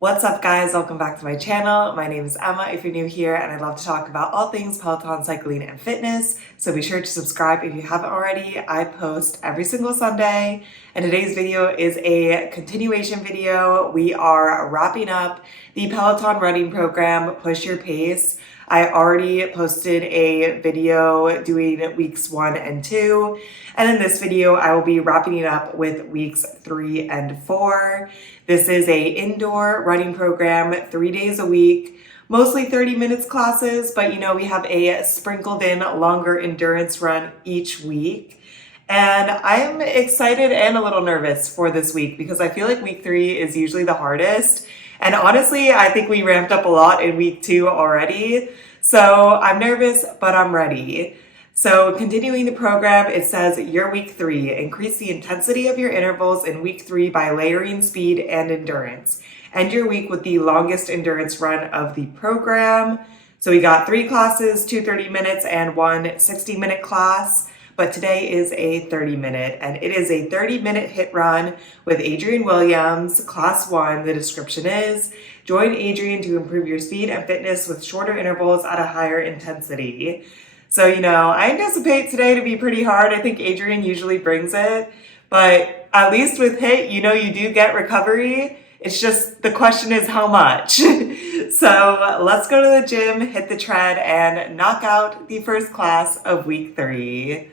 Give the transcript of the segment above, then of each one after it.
What's up guys, welcome back to my channel. My name is Emma if you're new here, and I love to talk about all things Peloton, cycling, and fitness. So be sure to subscribe if you haven't already. I post every single Sunday, and today's video is a continuation video. We are wrapping up the Peloton running program, Push Your Pace. I already posted a video doing weeks 1 and 2, and in this video I will be wrapping it up with weeks 3 and 4. This is a indoor running program, 3 days a week, mostly 30 minutes classes, but we have a sprinkled in longer endurance run each week. And I'm excited and a little nervous for this week because I feel like week 3 is usually the hardest. And honestly, I think we ramped up a lot in week 2 already. So I'm nervous, but I'm ready. So continuing the program, it says your week 3, increase the intensity of your intervals in week 3 by layering speed and endurance. End your week with the longest endurance run of the program. So we got 3 classes, 2 30 minutes and 1 60-minute class. But today is a 30-minute, and it is a 30-minute hit run with Adrian Williams, class 1. The description is, join Adrian to improve your speed and fitness with shorter intervals at a higher intensity. So, I anticipate today to be pretty hard. I think Adrian usually brings it, but at least with hit, you do get recovery. It's just, the question is how much. So let's go to the gym, hit the tread, and knock out the first class of week 3.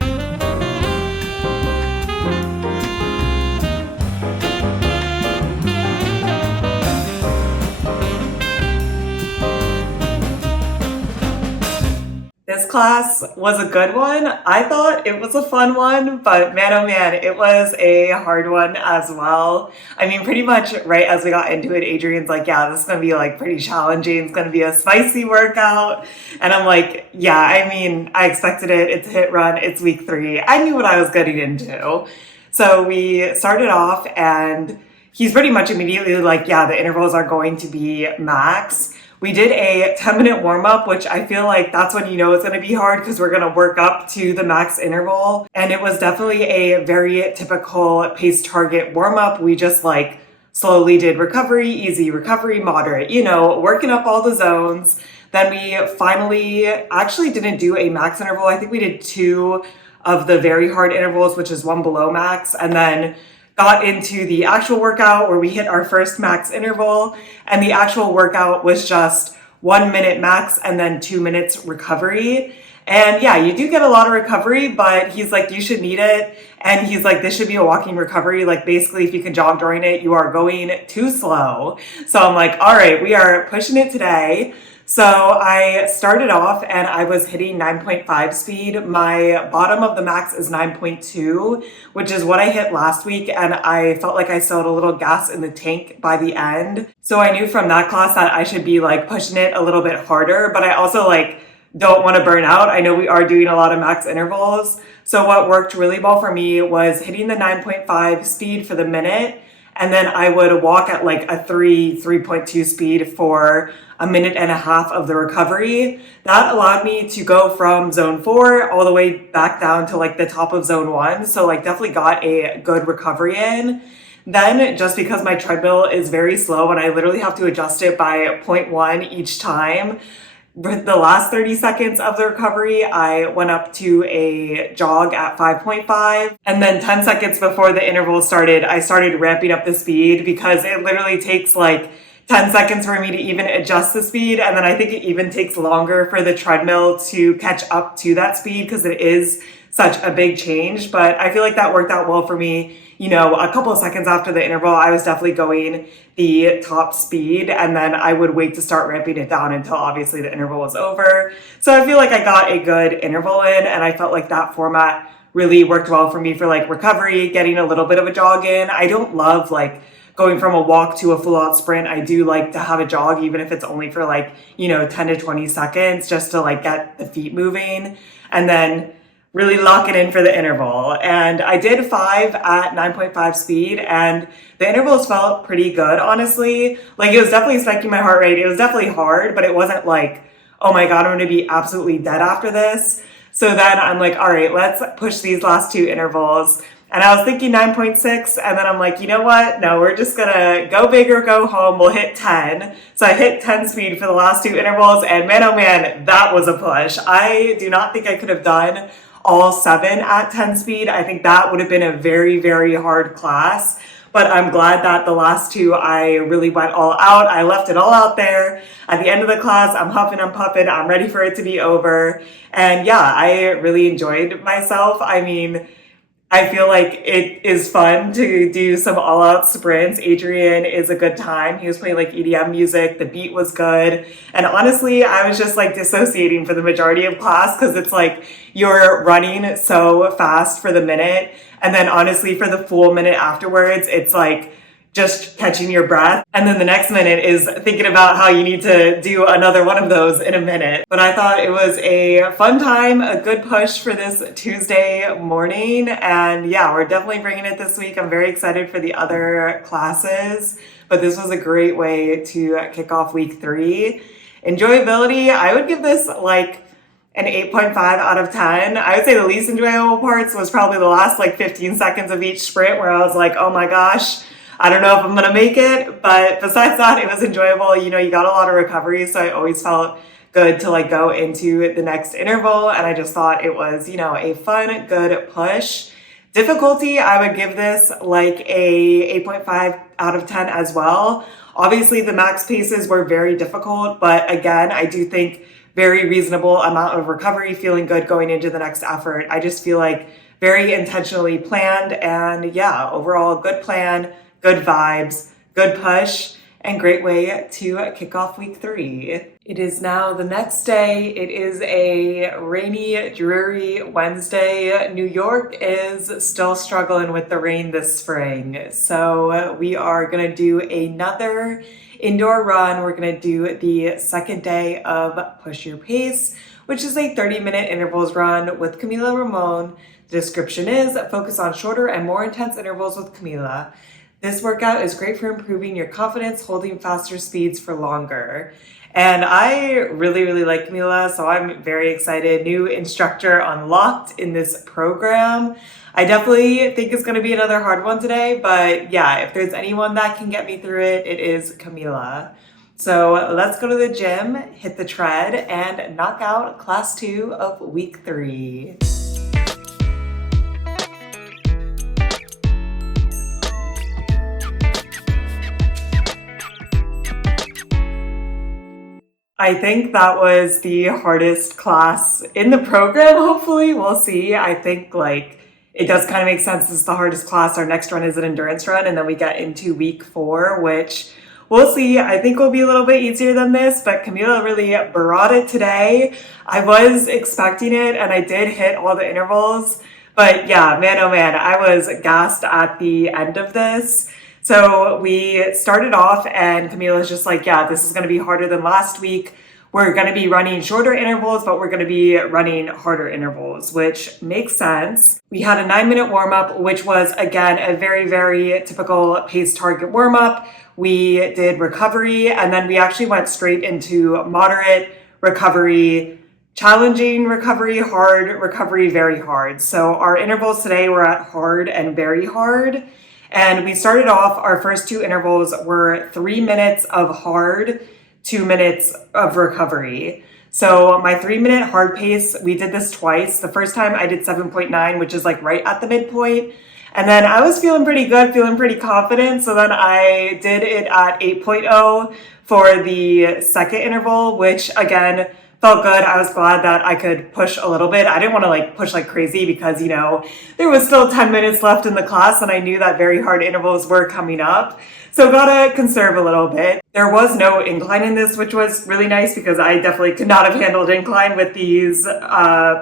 This class was a good one. I thought it was a fun one, but man, oh man, it was a hard one as well. I mean, pretty much right as we got into it, Adrian's like, yeah, this is going to be pretty challenging. It's going to be a spicy workout. And I'm like, yeah, I expected it. It's a hit run. It's week 3. I knew what I was getting into. So we started off and he's pretty much immediately like, yeah, the intervals are going to be max. We did a 10-minute warm-up, which I feel like that's when it's going to be hard because we're going to work up to the max interval. And it was definitely a very typical pace target warm-up. We just slowly did recovery, easy recovery, moderate, working up all the zones. Then we finally actually didn't do a max interval. I think we did 2 of the very hard intervals, which is 1 below max. And then got into the actual workout where we hit our first max interval, and the actual workout was just 1 minute max and then 2 minutes recovery. And yeah, you do get a lot of recovery, but he's like, you should need it. And he's like, this should be a walking recovery. Basically, if you can jog during it, you are going too slow. So I'm like, all right, we are pushing it today. So I started off and I was hitting 9.5 speed. My bottom of the max is 9.2, which is what I hit last week. And I felt like I still had a little gas in the tank by the end. So I knew from that class that I should be pushing it a little bit harder, but I also don't want to burn out. I know we are doing a lot of max intervals. So what worked really well for me was hitting the 9.5 speed for the minute. And then I would walk at a 3.2 speed for a minute and a half of the recovery. That allowed me to go from zone 4 all the way back down to the top of zone 1. So definitely got a good recovery in. Then just because my treadmill is very slow and I literally have to adjust it by 0.1 each time, with the last 30 seconds of the recovery, I went up to a jog at 5.5. And then 10 seconds before the interval started, I started ramping up the speed because it literally takes 10 seconds for me to even adjust the speed. And then I think it even takes longer for the treadmill to catch up to that speed because it is such a big change. But I feel like that worked out well for me. A couple of seconds after the interval, I was definitely going the top speed, and then I would wait to start ramping it down until obviously the interval was over. So I feel like I got a good interval in, and I felt like that format really worked well for me for recovery, getting a little bit of a jog in. I don't love going from a walk to a full out sprint. I do like to have a jog, even if it's only for 10 to 20 seconds, just to get the feet moving. And then really lock it in for the interval. And I did 5 at 9.5 speed, and the intervals felt pretty good, honestly. It was definitely spiking my heart rate. It was definitely hard, but it wasn't oh my God, I'm gonna be absolutely dead after this. So then I'm like, all right, let's push these last 2 intervals. And I was thinking 9.6, and then I'm like, you know what? No, we're just gonna go big or go home. We'll hit 10. So I hit 10 speed for the last two intervals, and man, oh man, that was a push. I do not think I could have done all 7 at 10 speed. I think that would have been a very, very hard class. But I'm glad that the last 2, I really went all out. I left it all out there. At the end of the class, I'm huffing, I'm puffing, I'm ready for it to be over. And yeah, I really enjoyed myself. I mean, I feel like it is fun to do some all-out sprints. Adrian is a good time. He was playing like EDM music. The beat was good. And honestly, I was just like dissociating for the majority of class because it's like you're running so fast for the minute. And then honestly, for the full minute afterwards, it's like just catching your breath. And then the next minute is thinking about how you need to do another one of those in a minute. But I thought it was a fun time, a good push for this Tuesday morning. And yeah, we're definitely bringing it this week. I'm very excited for the other classes, but this was a great way to kick off week 3. Enjoyability, I would give this like an 8.5 out of 10. I would say the least enjoyable parts was probably the last like 15 seconds of each sprint where I was like, oh my gosh, I don't know if I'm gonna make it, but besides that, it was enjoyable. You know, you got a lot of recovery, so I always felt good to like go into the next interval, and I just thought it was, you know, a fun, good push. Difficulty, I would give this like a 8.5 out of 10 as well. Obviously, the max paces were very difficult, but again, I do think very reasonable amount of recovery, feeling good going into the next effort. I just feel like very intentionally planned, and yeah, overall good plan, good vibes, good push, and great way to kick off week 3. It is now the next day. It is a rainy, dreary Wednesday. New York is still struggling with the rain this spring. So we are gonna do another indoor run. We're gonna do the second day of Push Your Pace, which is a 30-minute intervals run with Camila Ramon. The description is focus on shorter and more intense intervals with Camila. This workout is great for improving your confidence, holding faster speeds for longer. And I really, really like Camila, so I'm very excited. New instructor unlocked in this program. I definitely think it's going to be another hard one today, but yeah, if there's anyone that can get me through it, it is Camila. So let's go to the gym, hit the tread, and knock out class 2 of week 3. I think that was the hardest class in the program, hopefully. We'll see. I think like it does kind of make sense. This is the hardest class. Our next run is an endurance run, and then we get into week 4, which we'll see. I think will be a little bit easier than this, but Camila really brought it today. I was expecting it, and I did hit all the intervals. But yeah, man, oh man, I was gassed at the end of this. So we started off and Camila's just like, yeah, this is going to be harder than last week. We're going to be running shorter intervals, but we're going to be running harder intervals, which makes sense. We had a 9-minute warm up, which was again, a very, very typical pace target warm up. We did recovery, and then we actually went straight into moderate recovery, challenging recovery, hard recovery, very hard. So our intervals today were at hard and very hard. And we started off, our first 2 intervals were 3 minutes of hard, 2 minutes of recovery. So my 3-minute hard pace, we did this twice. The first time I did 7.9, which is like right at the midpoint. And then I was feeling pretty good, feeling pretty confident. So then I did it at 8.0 for the second interval, which again, felt good. I was glad that I could push a little bit. I didn't want to like push like crazy because, you know, there was still 10 minutes left in the class and I knew that very hard intervals were coming up. So gotta conserve a little bit. There was no incline in this, which was really nice because I definitely could not have handled incline with these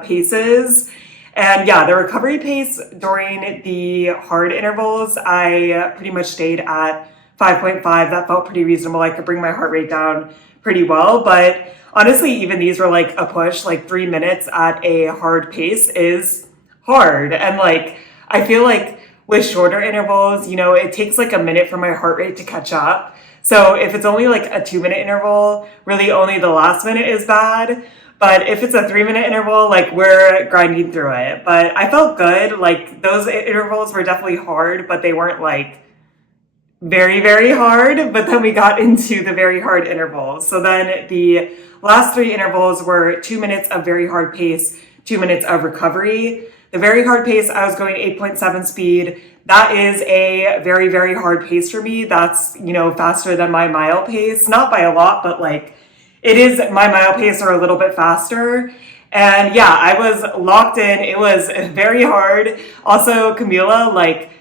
paces. And yeah, the recovery pace during the hard intervals, I pretty much stayed at 5.5. That felt pretty reasonable. I could bring my heart rate down pretty well, but honestly, even these were like a push. Like 3 minutes at a hard pace is hard. And like, I feel like with shorter intervals, you know, it takes like a minute for my heart rate to catch up. So if it's only like a 2-minute interval, really only the last minute is bad. But if it's a 3 minute interval, like we're grinding through it. But I felt good. Like those intervals were definitely hard, but they weren't like very, very hard. But then we got into the very hard intervals. So then the last three intervals were 2 minutes of very hard pace, 2 minutes of recovery. The very hard pace, I was going 8.7 speed. That is a very, very hard pace for me. That's, faster than my mile pace. Not by a lot, but like it is my mile pace or a little bit faster. And yeah, I was locked in. It was very hard. Also, Camila, like,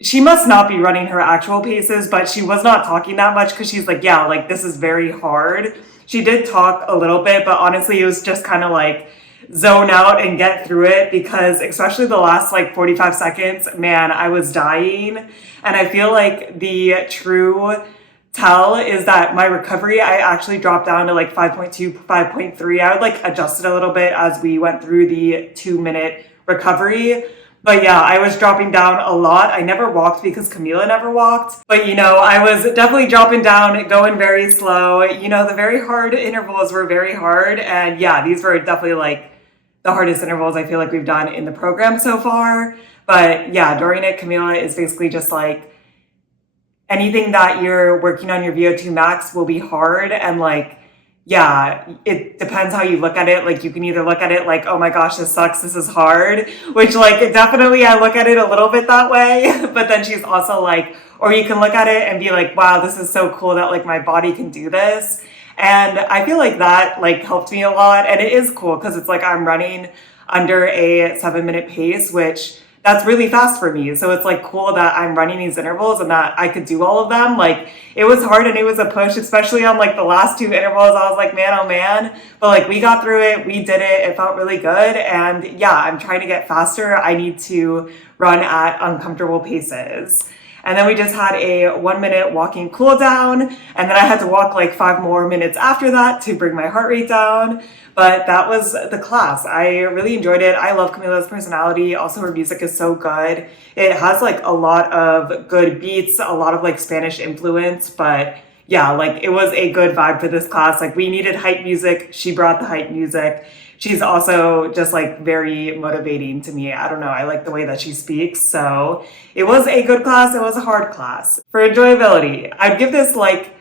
she must not be running her actual paces, but she was not talking that much because she's like, yeah, like this is very hard. She did talk a little bit, but honestly, it was just kind of like zone out and get through it because especially the last like 45 seconds, man, I was dying. And I feel like the true tell is that my recovery, I actually dropped down to like 5.2, 5.3. I would like adjust it a little bit as we went through the 2 minute recovery. But yeah, I was dropping down a lot. I never walked because Camila never walked. But I was definitely dropping down, going very slow. The very hard intervals were very hard. And yeah, these were definitely like the hardest intervals I feel like we've done in the program so far. But yeah, during it, Camila is basically just like anything that you're working on your VO2 max will be hard. And like, yeah, it depends how you look at it. Like you can either look at it like, oh my gosh, this sucks, this is hard, which like definitely I look at it a little bit that way. But then she's also like, or you can look at it and be like, wow, this is so cool that like my body can do this. And I feel like that like helped me a lot. And it is cool because it's like I'm running under a 7 minute pace, which that's really fast for me. So it's like cool that I'm running these intervals and that I could do all of them. Like it was hard and it was a push, especially on like the last two intervals. I was like, man, oh man. But like we got through it, we did it. It felt really good. And yeah, I'm trying to get faster. I need to run at uncomfortable paces. And then we just had a 1 minute walking cool down. And then I had to walk like 5 more minutes after that to bring my heart rate down. But that was the class. I really enjoyed it. I love Camila's personality. Also, her music is so good. It has like a lot of good beats, a lot of like Spanish influence. But yeah, like it was a good vibe for this class. Like we needed hype music. She brought the hype music. She's also just like very motivating to me. I don't know. I like the way that she speaks. So it was a good class. It was a hard class. For enjoyability, I'd give this like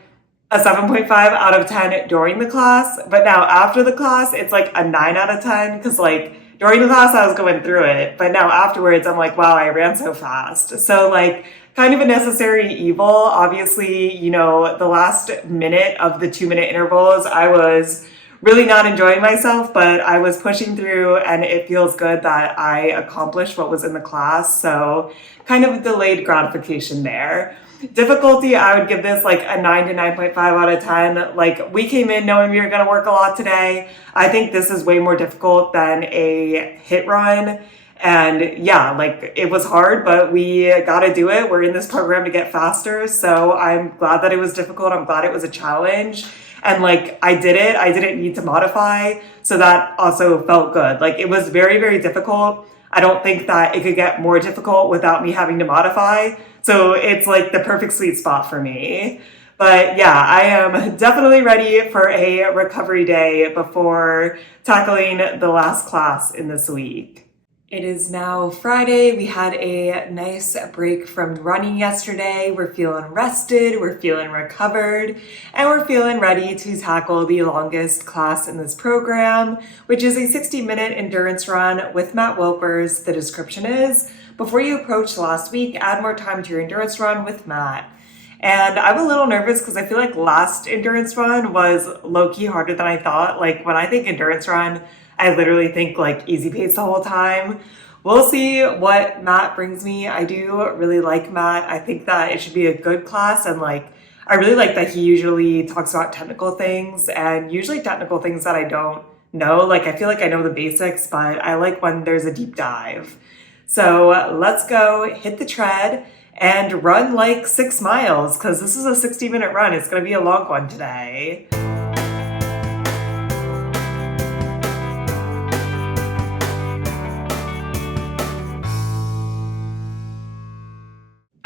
a 7.5 out of 10 during the class. But now after the class, it's like a 9 out of 10 because like during the class, I was going through it. But now afterwards, I'm like, wow, I ran so fast. So like kind of a necessary evil. Obviously, the last minute of the 2 minute intervals, I was really not enjoying myself, but I was pushing through and it feels good that I accomplished what was in the class. So kind of delayed gratification there. Difficulty, I would give this like a 9 to 9.5 out of 10. Like we came in knowing we were going to work a lot today. I think this is way more difficult than a hit run. And yeah, like it was hard, but we got to do it. We're in this program to get faster. So I'm glad that it was difficult. I'm glad it was a challenge. And like I did it. I didn't need to modify. So that also felt good. Like it was very, very difficult. I don't think that it could get more difficult without me having to modify. So it's like the perfect sweet spot for me. But yeah, I am definitely ready for a recovery day before tackling the last class in this week. It is now Friday. We had a nice break from running yesterday. We're feeling rested, we're feeling recovered, and we're feeling ready to tackle the longest class in this program, which is a 60-minute endurance run with Matt Wilpers. The description is, before you approach last week, add more time to your endurance run with Matt. And I'm a little nervous because I feel like last endurance run was low-key harder than I thought. Like when I think endurance run, I literally think like easy pace the whole time. We'll see what Matt brings me. I do really like Matt. I think that it should be a good class. And like, I really like that he usually talks about technical things and usually technical things that I don't know. Like, I feel like I know the basics, but I like when there's a deep dive. So let's go hit the tread and run like 6 miles because this is a 60-minute run. It's going to be a long one today.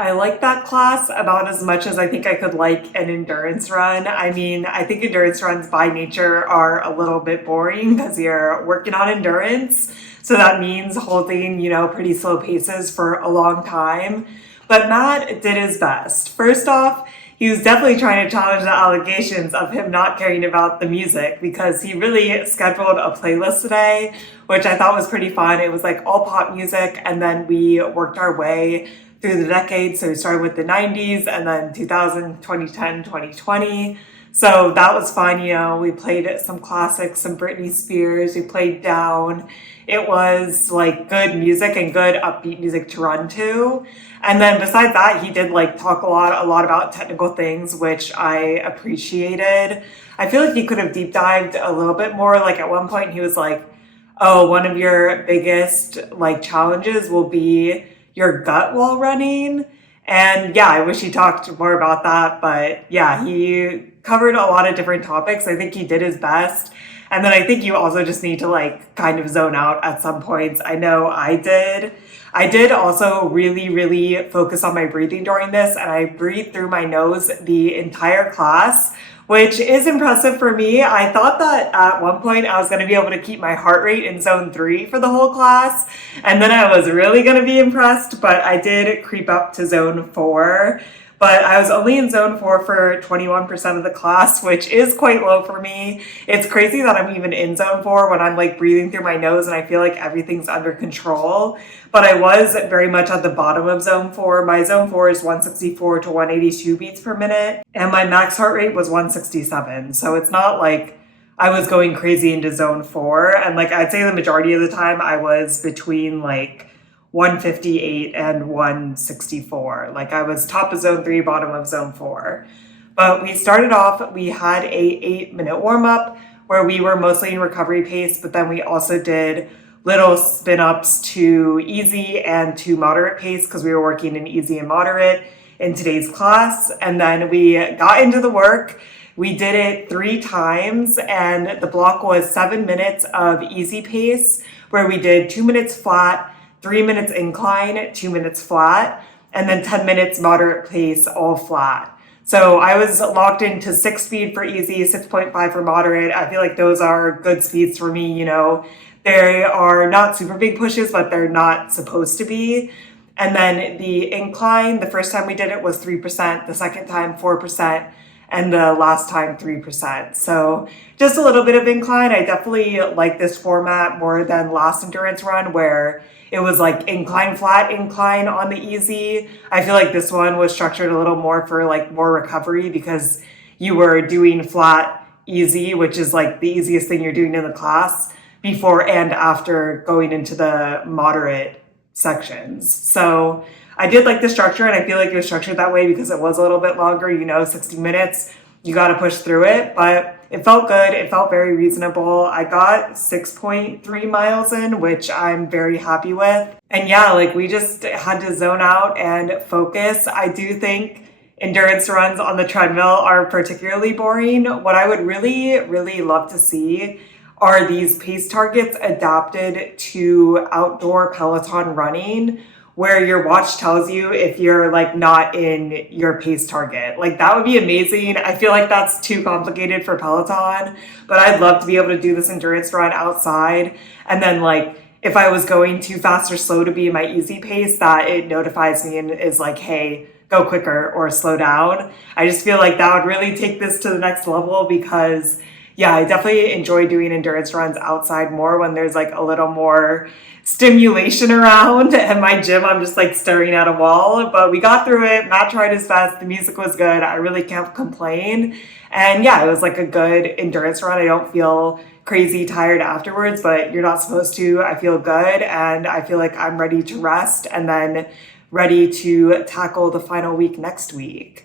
I like that class about as much as I think I could like an endurance run. I mean, I think endurance runs by nature are a little bit boring because you're working on endurance. So that means holding, pretty slow paces for a long time. But Matt did his best. First off, he was definitely trying to challenge the allegations of him not caring about the music because he really scheduled a playlist today, which I thought was pretty fun. It was like all pop music, and then we worked our way through the decades. So we started with the 90s and then 2000, 2010, 2020. So that was fun. We played some classics, some Britney Spears, we played Down. It was like good music and good upbeat music to run to. And then besides that, he did like talk a lot about technical things, which I appreciated. I feel like he could have deep dived a little bit more. Like at one point he was like, oh, one of your biggest like challenges will be your gut while running. And yeah, I wish he talked more about that. But yeah, he covered a lot of different topics. I think he did his best. And then I think you also just need to like kind of zone out at some points. I know I did. I did also really, really focus on my breathing during this, and I breathed through my nose the entire class, which is impressive for me. I thought that at one point I was going to be able to keep my heart rate in zone 3 for the whole class, and then I was really going to be impressed, but I did creep up to zone 4. But I was only in zone 4 for 21% of the class, which is quite low for me. It's crazy that I'm even in zone 4 when I'm like breathing through my nose and I feel like everything's under control. But I was very much at the bottom of zone 4. My zone 4 is 164 to 182 beats per minute, and my max heart rate was 167. So it's not like I was going crazy into zone 4. And like I'd say the majority of the time I was between like 158 and 164. Like I was top of zone 3, bottom of zone 4. But we started off, we had a 8-minute warm-up where we were mostly in recovery pace, but then we also did little spin-ups to easy and to moderate pace because we were working in easy and moderate in today's class. And then we got into the work. We did it 3 times, and the block was 7 minutes of easy pace where we did 2 minutes flat, 3 minutes incline, 2 minutes flat, and then 10 minutes moderate pace, all flat. So I was locked into 6 speed for easy, 6.5 for moderate. I feel like those are good speeds for me. They are not super big pushes, but they're not supposed to be. And then the incline, the first time we did it was 3%, the second time 4%, and the last time 3%. So just a little bit of incline. I definitely like this format more than last endurance run where it was like incline, flat, incline on the easy. I feel like this one was structured a little more for like more recovery because you were doing flat, easy, which is like the easiest thing you're doing in the class before and after going into the moderate sections. So I did like the structure, and I feel like it was structured that way because it was a little bit longer, 60 minutes. You got to push through it, but it felt good. It felt very reasonable. I got 6.3 miles in, which I'm very happy with. And yeah, like we just had to zone out and focus. I do think endurance runs on the treadmill are particularly boring. What I would really, really love to see are these pace targets adapted to outdoor Peloton running, where your watch tells you if you're like not in your pace target. Like that would be amazing. I feel like that's too complicated for Peloton, but I'd love to be able to do this endurance run outside. And then like, if I was going too fast or slow to be in my easy pace, that it notifies me and is like, hey, go quicker or slow down. I just feel like that would really take this to the next level because yeah, I definitely enjoy doing endurance runs outside more when there's like a little more stimulation around. And my gym, I'm just like staring at a wall, but we got through it. Matt tried his best. The music was good. I really can't complain. And yeah, it was like a good endurance run. I don't feel crazy tired afterwards, but you're not supposed to. I feel good, and I feel like I'm ready to rest and then ready to tackle the final week next week.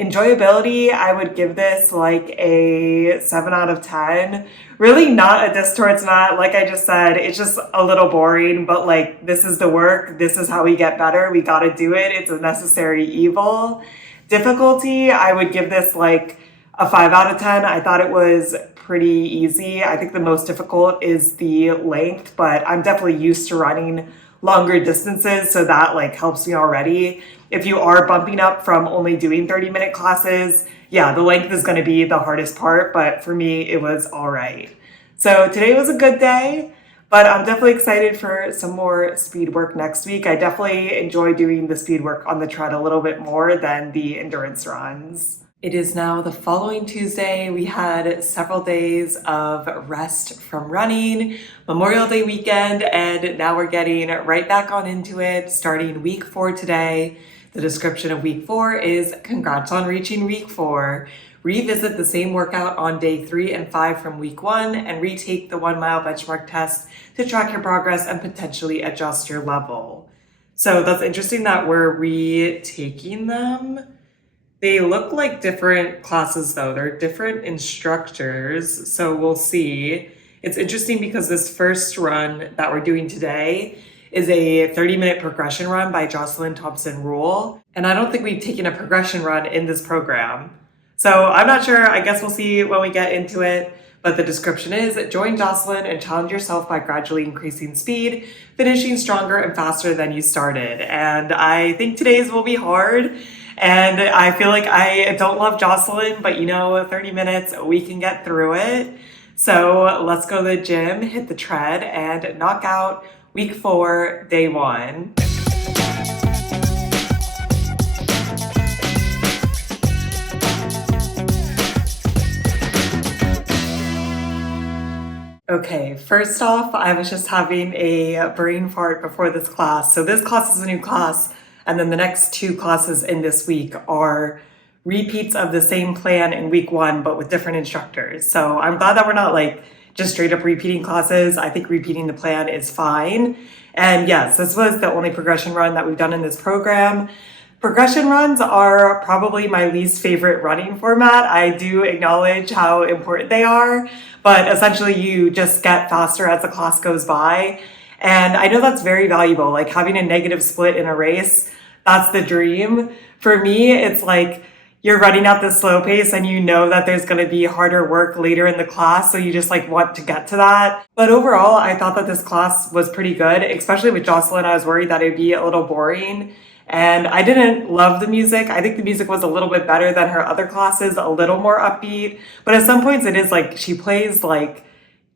Enjoyability, I would give this like a 7 out of 10. Really not a diss towards Matt. Like I just said, it's just a little boring, but like this is the work. This is how we get better. We got to do it. It's a necessary evil. Difficulty, I would give this like a 5 out of 10. I thought it was pretty easy. I think the most difficult is the length, but I'm definitely used to running longer distances, so that like helps me already. If you are bumping up from only doing 30-minute classes, yeah, the length is going to be the hardest part, but for me, it was all right. So today was a good day, but I'm definitely excited for some more speed work next week. I definitely enjoy doing the speed work on the tread a little bit more than the endurance runs. It is now the following Tuesday. We had several days of rest from running, Memorial Day weekend, and now we're getting right back on into it, starting week 4 today. The description of week 4 is congrats on reaching week 4. Revisit the same workout on day 3 and 5 from week 1 and retake the 1 mile benchmark test to track your progress and potentially adjust your level. So that's interesting that we're retaking them. They look like different classes though. They're different instructors, so we'll see. It's interesting because this first run that we're doing today is a 30-minute progression run by Jocelyn Thompson Rule. And I don't think we've taken a progression run in this program. So I'm not sure, I guess we'll see when we get into it. But the description is, join Jocelyn and challenge yourself by gradually increasing speed, finishing stronger and faster than you started. And I think today's will be hard. And I feel like I don't love Jocelyn, but 30 minutes, we can get through it. So let's go to the gym, hit the tread, and knock out week 4, day 1. Okay, first off, I was just having a brain fart before this class. So this class is a new class. And then the next 2 classes in this week are repeats of the same plan in week 1, but with different instructors. So I'm glad that we're not like just straight up repeating classes. I think repeating the plan is fine. And yes, this was the only progression run that we've done in this program. Progression runs are probably my least favorite running format. I do acknowledge how important they are, but essentially you just get faster as the class goes by. And I know that's very valuable, like having a negative split in a race. That's the dream. For me, it's like you're running at the slow pace and you know that there's going to be harder work later in the class. So you just like want to get to that. But overall, I thought that this class was pretty good, especially with Jocelyn. I was worried that it'd be a little boring. And I didn't love the music. I think the music was a little bit better than her other classes, a little more upbeat. But at some points it is like she plays like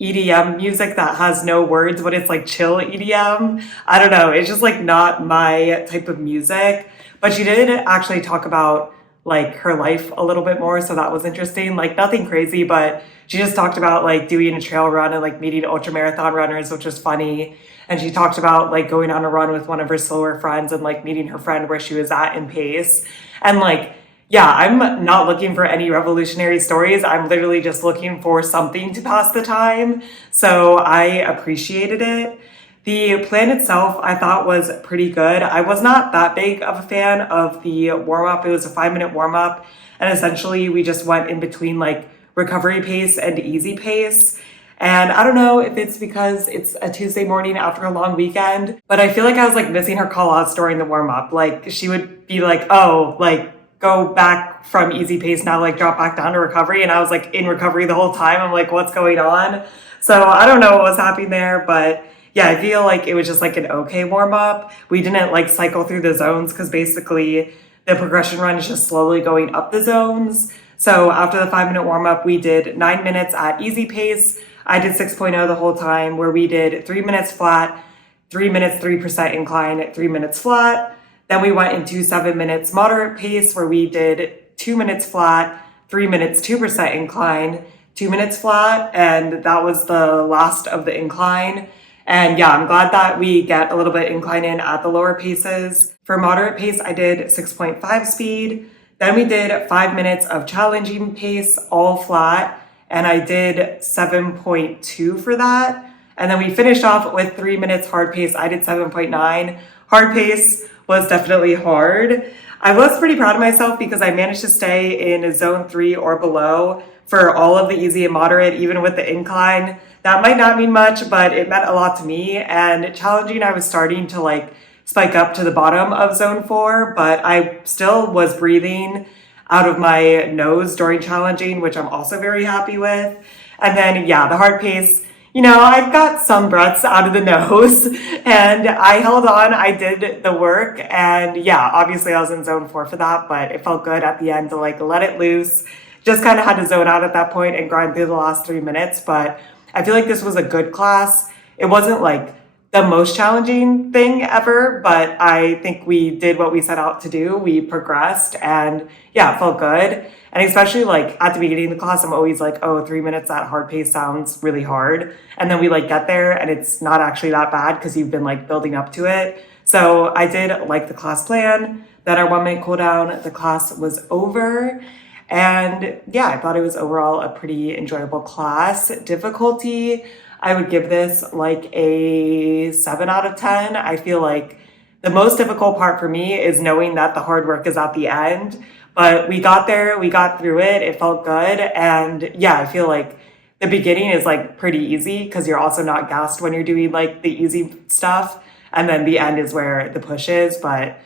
EDM music that has no words, but it's like chill EDM. I don't know. It's just like not my type of music. But she did actually talk about like her life a little bit more. So that was interesting. Like nothing crazy, but she just talked about like doing a trail run and like meeting ultra marathon runners, which was funny. And she talked about like going on a run with one of her slower friends and like meeting her friend where she was at in pace. And like, yeah, I'm not looking for any revolutionary stories. I'm literally just looking for something to pass the time. So I appreciated it. The plan itself, I thought was pretty good. I was not that big of a fan of the warm-up. It was a 5-minute warm-up. And essentially we just went in between like recovery pace and easy pace. And I don't know if it's because it's a Tuesday morning after a long weekend, but I feel like I was like missing her call outs during the warm-up. Like she would be like, oh, like go back from easy pace now, like drop back down to recovery. And I was like in recovery the whole time. I'm like, what's going on? So I don't know what was happening there, but yeah, I feel like it was just like an okay warm up. We didn't like cycle through the zones because basically the progression run is just slowly going up the zones. So after the 5-minute warm up, we did 9 minutes at easy pace. I did 6.0 the whole time, where we did 3 minutes flat, 3 minutes 3% incline, 3 minutes flat. Then we went into 7 minutes moderate pace, where we did 2 minutes flat, 3 minutes 2% incline, 2 minutes flat, and that was the last of the incline. And yeah, I'm glad that we get a little bit incline in at the lower paces. For moderate pace, I did 6.5 speed. Then we did 5 minutes of challenging pace, all flat, and I did 7.2 for that. And then we finished off with 3 minutes hard pace. I did 7.9. Hard pace was definitely hard. I was pretty proud of myself because I managed to stay in zone 3 or below for all of the easy and moderate, even with the incline. That might not mean much, but it meant a lot to me. And challenging, I was starting to like spike up to the bottom of zone 4, but I still was breathing out of my nose during challenging, which I'm also very happy with. And then, yeah, the hard pace, I got some breaths out of the nose and I held on. I did the work. And yeah, obviously I was in zone 4 for that, but it felt good at the end to like let it loose. Just kind of had to zone out at that point and grind through the last 3 minutes. But I feel like this was a good class. It wasn't like the most challenging thing ever, but I think we did what we set out to do. We progressed and yeah, it felt good. And especially like at the beginning of the class, I'm always like, oh, 3 minutes at hard pace sounds really hard. And then we like get there and it's not actually that bad because you've been like building up to it. So I did like the class plan, that our 1 minute cooldown, the class was over. And yeah, I thought it was overall a pretty enjoyable class. Difficulty, I would give this like a 7 out of 10. I feel like the most difficult part for me is knowing that the hard work is at the end. But we got there, we got through it, it felt good. And yeah, I feel like the beginning is like pretty easy because you're also not gassed when you're doing like the easy stuff. And then the end is where the push is. But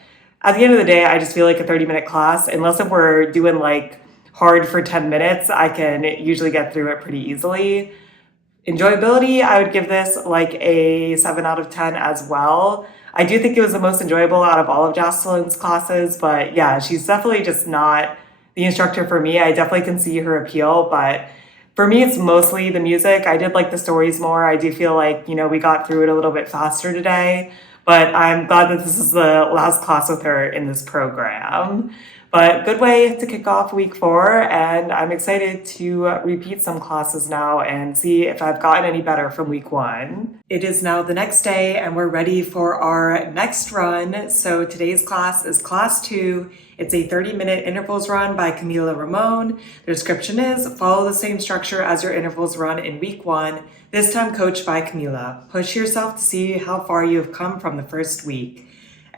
at the end of the day, I just feel like a 30-minute class, unless if we're doing like hard for 10 minutes, I can usually get through it pretty easily. Enjoyability, I would give this like a 7 out of 10 as well. I do think it was the most enjoyable out of all of Jocelyn's classes, but yeah, she's definitely just not the instructor for me. I definitely can see her appeal, but for me, it's mostly the music. I did like the stories more. I do feel like, we got through it a little bit faster today, but I'm glad that this is the last class with her in this program. But good way to kick off week 4, and I'm excited to repeat some classes now and see if I've gotten any better from week 1. It is now the next day and we're ready for our next run. So today's class is class 2. It's a 30-minute intervals run by Camila Ramon. The description is, follow the same structure as your intervals run in week 1, this time coached by Camila. Push yourself to see how far you have come from the first week.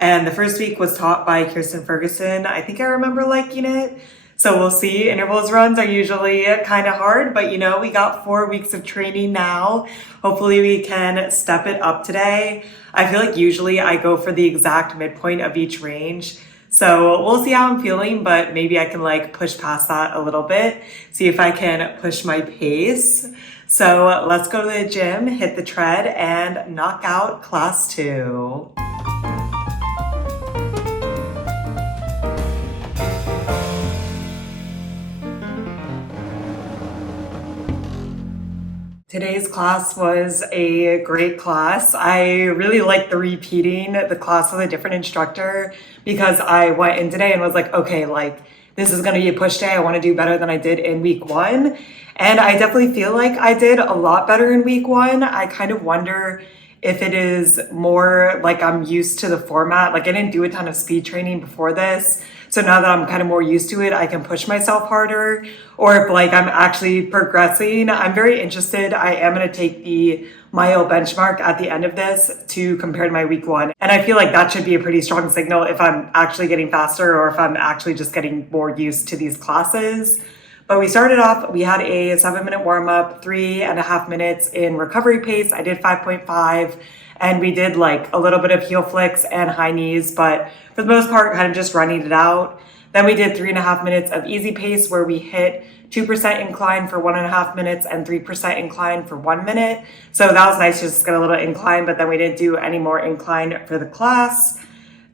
And the first week was taught by Kirsten Ferguson. I think I remember liking it. So we'll see. Intervals runs are usually kind of hard, but we got 4 weeks of training now. Hopefully we can step it up today. I feel like usually I go for the exact midpoint of each range. So we'll see how I'm feeling, but maybe I can like push past that a little bit, see if I can push my pace. So let's go to the gym, hit the tread, and knock out class 2. Today's class was a great class. I really liked the repeating the class with a different instructor because I went in today and was like, okay, like this is going to be a push day. I want to do better than I did in week 1. And I definitely feel like I did a lot better in week 1. I kind of wonder if it is more like I'm used to the format. Like I didn't do a ton of speed training before this. So now that I'm kind of more used to it, I can push myself harder. Or if like I'm actually progressing, I'm very interested. I am going to take the mile benchmark at the end of this to compare to my week 1. And I feel like that should be a pretty strong signal if I'm actually getting faster or if I'm actually just getting more used to these classes. But we started off, we had a 7-minute warm up, 3.5 minutes in recovery pace. I did 5.5. And we did like a little bit of heel flicks and high knees, but for the most part, kind of just running it out. Then we did 3.5 minutes of easy pace where we hit 2% incline for 1.5 minutes and 3% incline for 1 minute. So that was nice, just get a little incline, but then we didn't do any more incline for the class.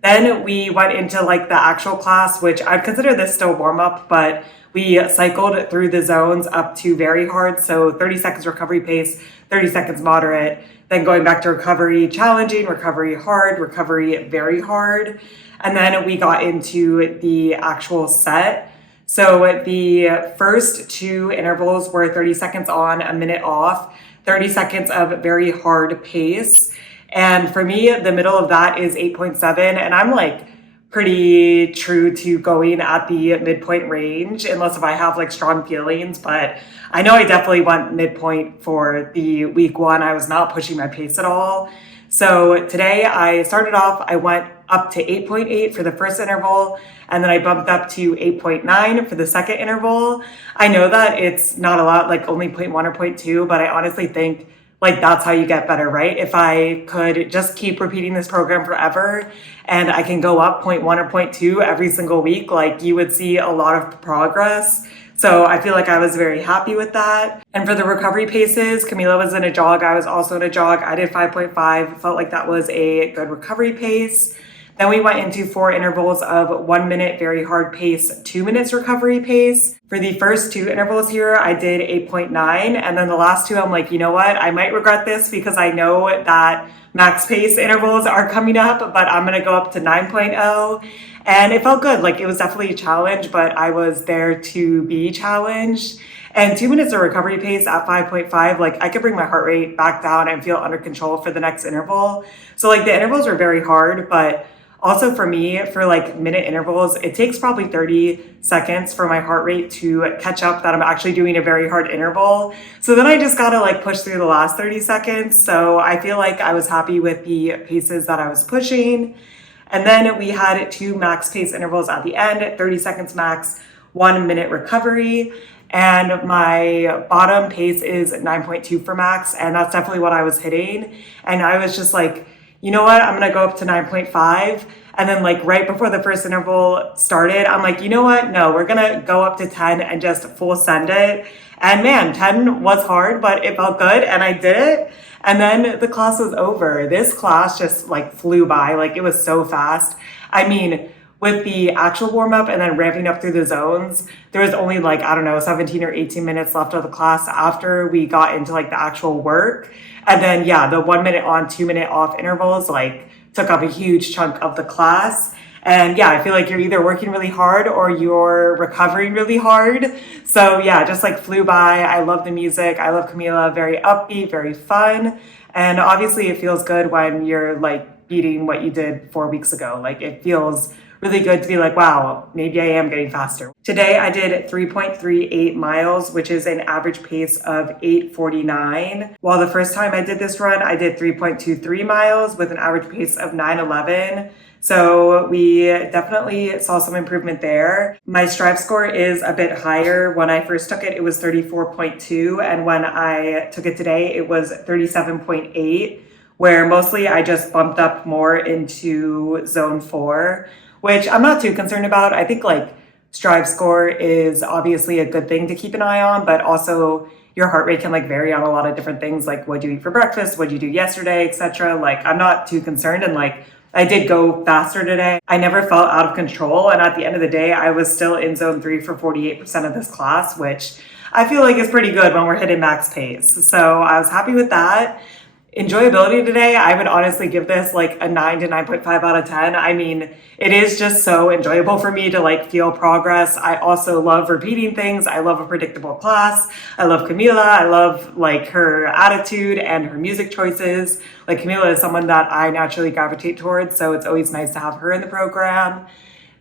Then we went into like the actual class, which I'd consider this still warm up, but we cycled through the zones up to very hard. So 30 seconds recovery pace, 30 seconds moderate, then going back to recovery challenging, recovery hard, recovery very hard. And then we got into the actual set. So the first 2 intervals were 30 seconds on, a minute off, 30 seconds of very hard pace. And for me, the middle of that is 8.7. And I'm like pretty true to going at the midpoint range, unless if I have like strong feelings. But I know I definitely went midpoint for the week 1. I was not pushing my pace at all. So today I started off, I went up to 8.8 for the first interval, and then I bumped up to 8.9 for the second interval. I know that it's not a lot, like only 0.1 or 0.2, but I honestly think like that's how you get better, right? If I could just keep repeating this program forever and I can go up 0.1 or 0.2 every single week, like you would see a lot of progress. So I feel like I was very happy with that. And for the recovery paces, Camila was in a jog. I was also in a jog. I did 5.5. Felt like that was a good recovery pace. Then we went into 4 intervals of 1 minute very hard pace, 2 minutes recovery pace. For the first 2 intervals here, I did 8.9. And then the last 2, I'm like, you know what? I might regret this because I know that max pace intervals are coming up, but I'm going to go up to 9.0. And it felt good. Like, it was definitely a challenge, but I was there to be challenged. And 2 minutes of recovery pace at 5.5, like, I could bring my heart rate back down and feel under control for the next interval. So like, the intervals were very hard, but also for me, for like minute intervals, it takes probably 30 seconds for my heart rate to catch up that I'm actually doing a very hard interval. So then I just gotta like push through the last 30 seconds. So I feel like I was happy with the paces that I was pushing. And then we had 2 max pace intervals at the end, 30 seconds max, 1 minute recovery. And my bottom pace is 9.2 for max. And that's definitely what I was hitting. And I was just like, you know what, I'm gonna go up to 9.5. And then like right before the first interval started, I'm like, you know what, no, we're gonna go up to 10 and just full send it. And man, 10 was hard, but it felt good and I did it. And then the class was over. This class just like flew by, like it was so fast. I mean, with the actual warm up and then ramping up through the zones, there was only like, I don't know, 17 or 18 minutes left of the class after we got into like the actual work. And then, yeah, the 1 minute on, 2 minute off intervals, like took up a huge chunk of the class. And yeah, I feel like you're either working really hard or you're recovering really hard. So yeah, just like flew by. I love the music. I love Camila, very upbeat, very fun. And obviously it feels good when you're like beating what you did 4 weeks ago. Like it feels really good to be like, wow, maybe I am getting faster. Today I did 3.38 miles, which is an average pace of 8:49. While the first time I did this run, I did 3.23 miles with an average pace of 9:11. So we definitely saw some improvement there. My Strive score is a bit higher. When I first took it, it was 34.2. And when I took it today, it was 37.8, where mostly I just bumped up more into zone 4, which I'm not too concerned about. I think like Strive score is obviously a good thing to keep an eye on, but also your heart rate can like vary on a lot of different things, like what you eat for breakfast, what you do yesterday, etc. Like I'm not too concerned, and like I did go faster today. I never felt out of control, and at the end of the day, I was still in zone 3 for 48% of this class, which I feel like is pretty good when we're hitting max pace. So I was happy with that. Enjoyability today, I would honestly give this like a 9 to 9.5 out of 10. I mean, it is just so enjoyable for me to like feel progress. I also love repeating things. I love a predictable class. I love Camila. I love like her attitude and her music choices. Like Camila is someone that I naturally gravitate towards, so it's always nice to have her in the program.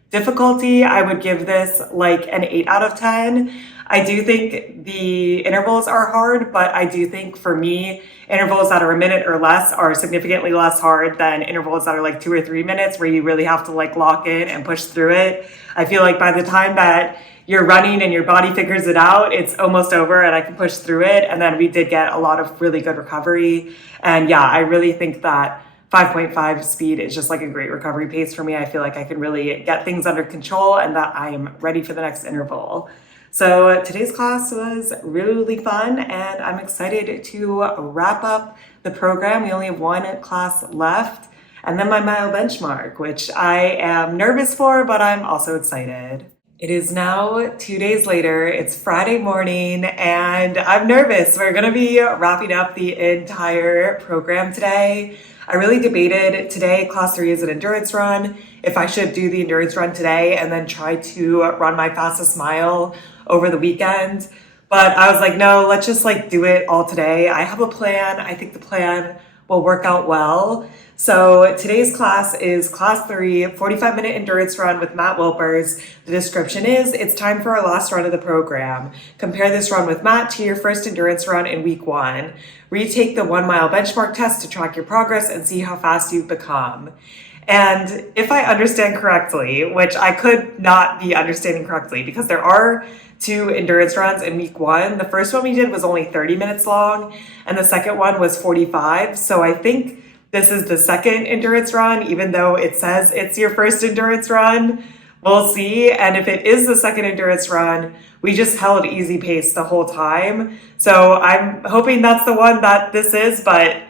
Difficulty, I would give this like an 8 out of 10. I do think the intervals are hard, but I do think for me, intervals that are a minute or less are significantly less hard than intervals that are like 2 or 3 minutes where you really have to like lock in and push through it. I feel like by the time that you're running and your body figures it out, it's almost over and I can push through it. And then we did get a lot of really good recovery. And yeah, I really think that 5.5 speed is just like a great recovery pace for me. I feel like I can really get things under control and that I am ready for the next interval. So today's class was really, really fun, and I'm excited to wrap up the program. We only have 1 class left, and then my mile benchmark, which I am nervous for, but I'm also excited. It is now 2 days later. It's Friday morning, and I'm nervous. We're gonna be wrapping up the entire program today. I really debated today, class 3 is an endurance run, if I should do the endurance run today and then try to run my fastest mile over the weekend. But I was like, no, let's just like do it all today. I have a plan. I think the plan will work out well. So today's class is class 3, 45-minute endurance run with Matt Wilpers. The description is, it's time for our last run of the program. Compare this run with Matt to your first endurance run in week 1. Retake the 1 mile benchmark test to track your progress and see how fast you've become. And if I understand correctly, which I could not be understanding correctly because there are 2 endurance runs in week 1. The first one we did was only 30 minutes long and the second one was 45. So I think this is the second endurance run, even though it says it's your first endurance run. We'll see. And if it is the second endurance run, we just held easy pace the whole time. So I'm hoping that's the one that this is, but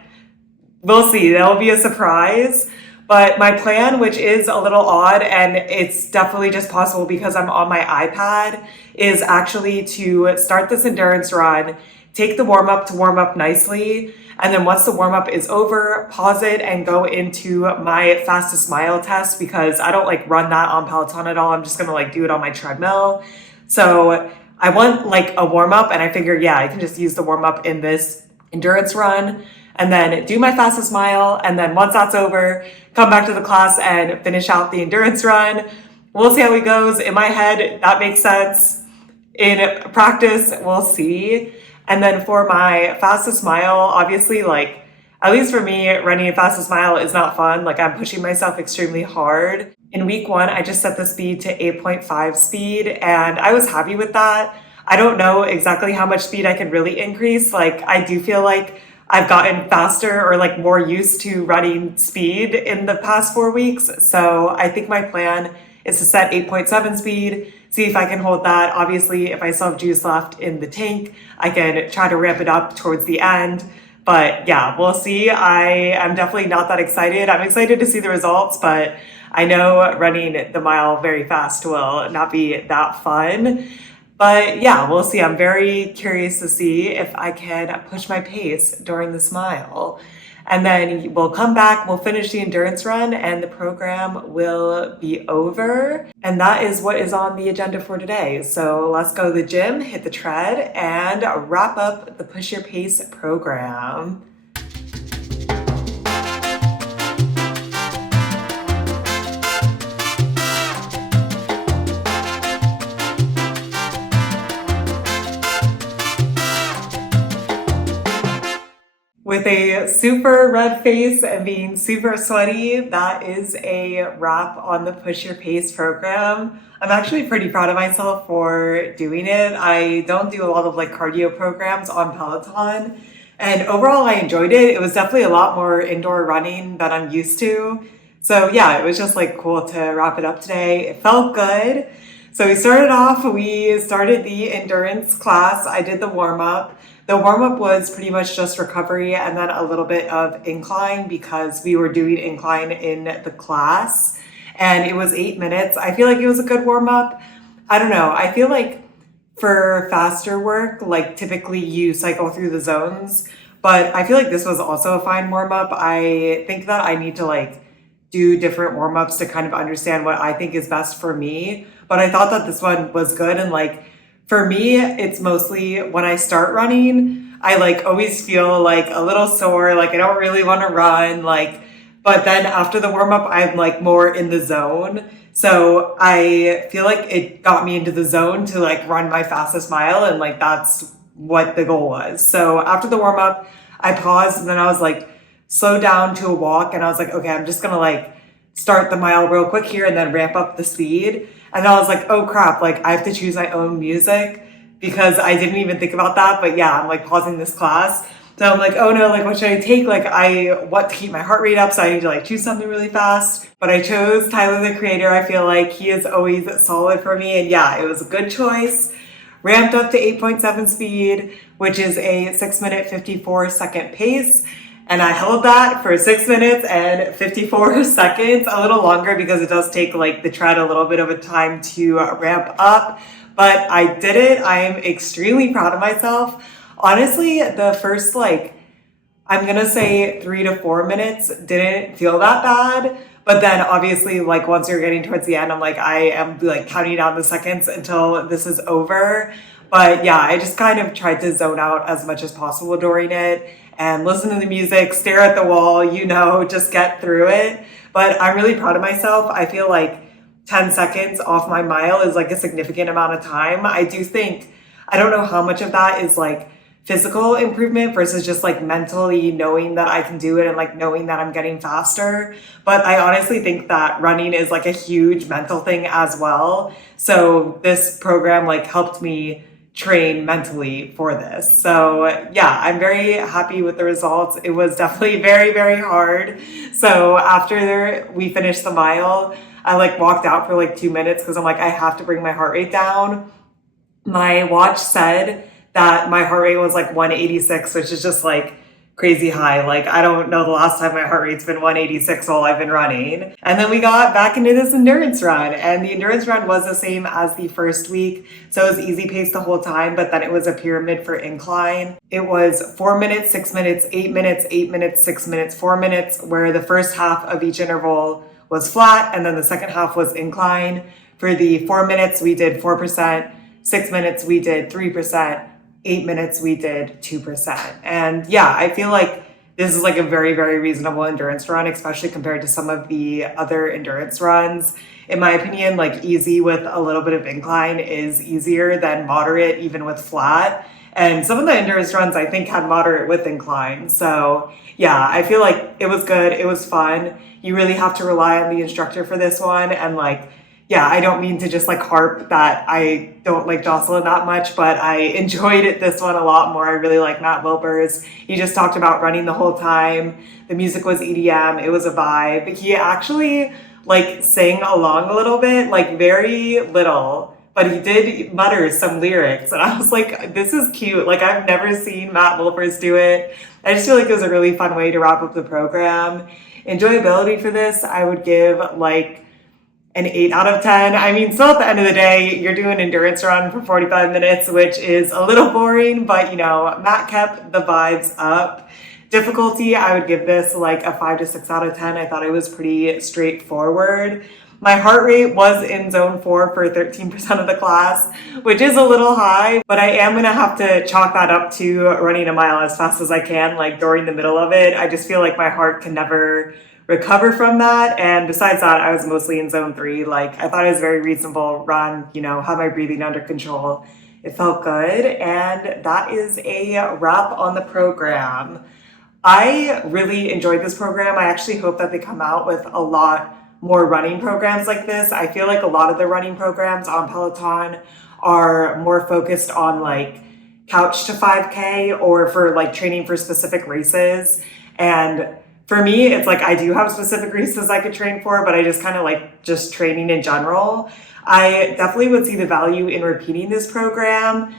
we'll see. That'll be a surprise. But my plan, which is a little odd, and it's definitely just possible because I'm on my iPad, is actually to start this endurance run, take the warm up to warm up nicely, and then once the warm up is over, pause it and go into my fastest mile test because I don't like run that on Peloton at all. I'm just gonna like do it on my treadmill. So I want like a warm up, and I figure, yeah, I can just use the warm up in this endurance run and then do my fastest mile. And then once that's over, come back to the class and finish out the endurance run. We'll see how it goes. In my head, that makes sense. In practice, we'll see. And then for my fastest mile, obviously, like, at least for me, running a fastest mile is not fun. Like, I'm pushing myself extremely hard. In week 1, I just set the speed to 8.5 speed, and I was happy with that. I don't know exactly how much speed I can really increase. Like, I do feel like I've gotten faster or like more used to running speed in the past 4 weeks. So I think my plan is to set 8.7 speed, see if I can hold that. Obviously, if I still have juice left in the tank, I can try to ramp it up towards the end. But yeah, we'll see. I am definitely not that excited. I'm excited to see the results, but I know running the mile very fast will not be that fun. But yeah, we'll see. I'm very curious to see if I can push my pace during this mile. And then we'll come back, we'll finish the endurance run, and the program will be over. And that is what is on the agenda for today. So let's go to the gym, hit the tread, and wrap up the Push Your Pace program. With a super red face and being super sweaty, that is a wrap on the Push Your Pace program. I'm actually pretty proud of myself for doing it. I don't do a lot of like cardio programs on Peloton, and overall I enjoyed it. It was definitely a lot more indoor running than I'm used to. So yeah, it was just like cool to wrap it up today. It felt good. So we started the endurance class. I did the warm up. The warm up was pretty much just recovery and then a little bit of incline because we were doing incline in the class. And it was 8 minutes. I feel like it was a good warm up. I don't know. I feel like for faster work, like typically you cycle through the zones, but I feel like this was also a fine warm up. I think that I need to like do different warm ups to kind of understand what I think is best for me. But I thought that this one was good. And like, for me, it's mostly when I start running, I like always feel like a little sore, like I don't really want to run, like, but then after the warm up, I'm like more in the zone. So I feel like it got me into the zone to like run my fastest mile, and like that's what the goal was. So after the warm up, I paused and then I was like slow down to a walk, and I was like, okay, I'm just gonna like start the mile real quick here and then ramp up the speed. And I was like, oh crap, like I have to choose my own music because I didn't even think about that. But yeah, I'm like pausing this class. So I'm like, oh no, like what should I take? Like I want to keep my heart rate up, so I need to like choose something really fast. But I chose Tyler, the Creator. I feel like he is always solid for me. And yeah, it was a good choice. Ramped up to 8.7 speed, which is a 6-minute, 54-second pace. And I held that for 6 minutes and 54 seconds, a little longer because it does take like the tread a little bit of a time to ramp up. But I did it. I am extremely proud of myself. Honestly, the first like, I'm gonna say 3 to 4 minutes didn't feel that bad. But then obviously like once you're getting towards the end, I'm like, I am like counting down the seconds until this is over. But yeah, I just kind of tried to zone out as much as possible during it and listen to the music, stare at the wall, just get through it. But I'm really proud of myself. I feel like 10 seconds off my mile is like a significant amount of time. I do think, I don't know how much of that is like physical improvement versus just like mentally knowing that I can do it and like knowing that I'm getting faster. But I honestly think that running is like a huge mental thing as well. So this program like helped me train mentally for this. So yeah, I'm very happy with the results. It was definitely very, very hard. So after we finished the mile, I like walked out for like 2 minutes because I'm like, I have to bring my heart rate down. My watch said that my heart rate was like 186, which is just like crazy high. Like, I don't know the last time my heart rate's been 186 while I've been running. And then we got back into this endurance run, and the endurance run was the same as the first week. So it was easy pace the whole time, but then it was a pyramid for incline. It was 4 minutes, 6 minutes, 8 minutes, 8 minutes, 6 minutes, 4 minutes, where the first half of each interval was flat, and then the second half was incline. For the 4 minutes, we did 4%. 6 minutes, we did 3%. 8 minutes, we did 2%. And yeah, I feel like this is like a very, very reasonable endurance run, especially compared to some of the other endurance runs. In my opinion, like easy with a little bit of incline is easier than moderate, even with flat. And some of the endurance runs I think had moderate with incline. So yeah, I feel like it was good. It was fun. You really have to rely on the instructor for this one. And like, yeah, I don't mean to just like harp that I don't like Jocelyn that much, but I enjoyed this one a lot more. I really like Matt Wilper's. He just talked about running the whole time. The music was EDM. It was a vibe. He actually like sang along a little bit, like very little, but he did mutter some lyrics. And I was like, this is cute. Like, I've never seen Matt Wilper's do it. I just feel like it was a really fun way to wrap up the program. Enjoyability for this, I would give like an 8 out of 10. I mean, still at the end of the day, you're doing an endurance run for 45 minutes, which is a little boring, but you know, Matt kept the vibes up. Difficulty, I would give this like a 5 to 6 out of 10. I thought it was pretty straightforward. My heart rate was in zone 4 for 13% of the class, which is a little high, but I am gonna have to chalk that up to running a mile as fast as I can, like during the middle of it. I just feel like my heart can never recover from that. And besides that, I was mostly in zone 3. Like, I thought it was a very reasonable run, you know, have my breathing under control. It felt good. And that is a wrap on the program. I really enjoyed this program. I actually hope that they come out with a lot more running programs like this. I feel like a lot of the running programs on Peloton are more focused on like couch to 5K or for like training for specific races. And for me, it's like I do have specific races I could train for, but I just kind of like just training in general. I definitely would see the value in repeating this program.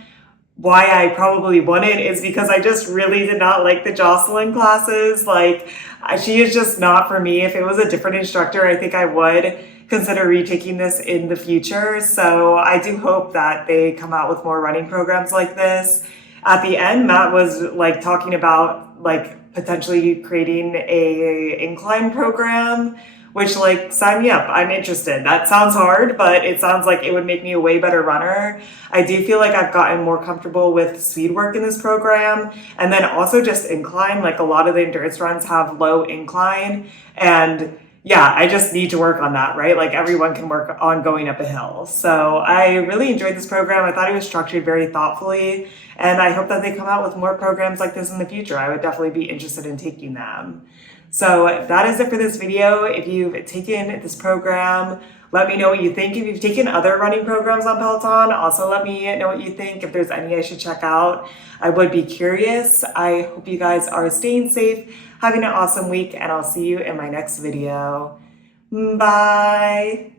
Why I probably wouldn't is because I just really did not like the Jocelyn classes. Like, she is just not for me. If it was a different instructor, I think I would consider retaking this in the future. So I do hope that they come out with more running programs like this. At the end, Matt was like talking about like potentially creating a incline program, which like sign me up. I'm interested. That sounds hard, but it sounds like it would make me a way better runner. I do feel like I've gotten more comfortable with speed work in this program. And then also just incline, like a lot of the endurance runs have low incline. And yeah, I just need to work on that, right? Like everyone can work on going up a hill. So I really enjoyed this program. I thought it was structured very thoughtfully, and I hope that they come out with more programs like this in the future. I would definitely be interested in taking them. So that is it for this video. If you've taken this program, let me know what you think. If you've taken other running programs on Peloton, also let me know what you think. If there's any I should check out, I would be curious. I hope you guys are staying safe, having an awesome week, and I'll see you in my next video. Bye.